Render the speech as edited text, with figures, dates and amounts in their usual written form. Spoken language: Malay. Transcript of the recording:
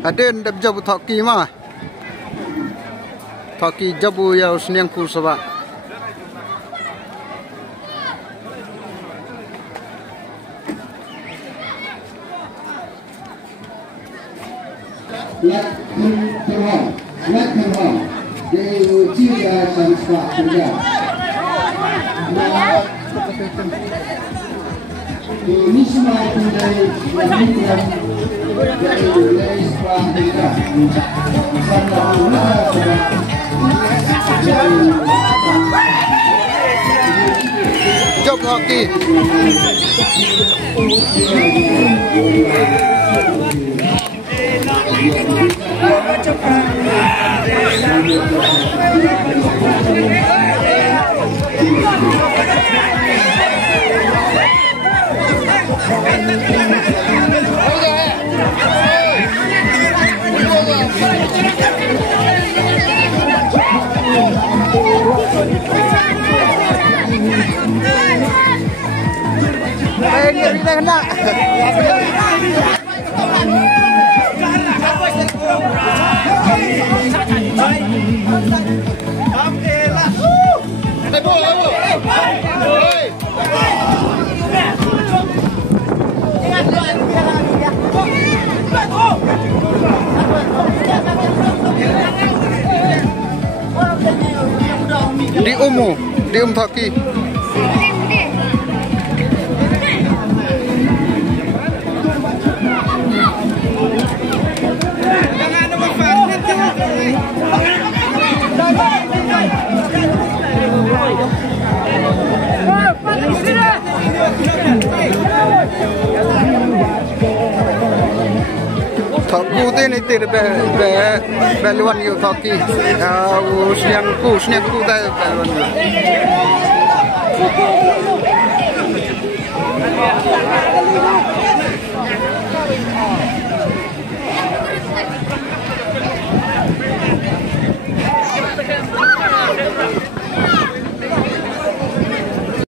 Aden dah jabu Toki mah. Toki jabu ya usniang ku sebab. Let him on. They will teach us some stuff to them. The Nishma today, the Nikram, the Lays from the Gun. Job hockey. Di Toki. Toku tên này tên bé luôn nhiều Toki. Sniang ku đây bé luôn.